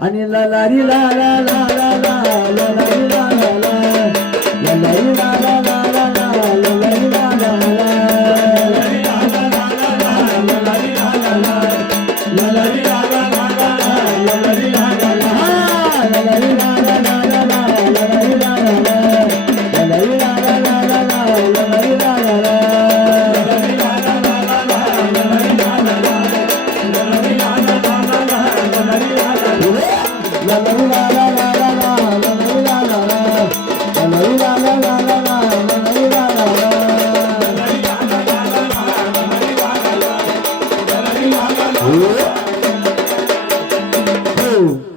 आणि ला ला री ला ला ला ला ला ला ला री ला ला ला ला ला री ला ला ला ला ला ला ला री ला ला ला ला री ला ला ला ला ला ला री ला ला ला ला ला री ला ला ला ला ला ला री ला ला ला ला ला री ला ला ला ला ला ला ला री ला ला ला ला ला री ला ला ला ला ला ला ला री ला ला ला Oh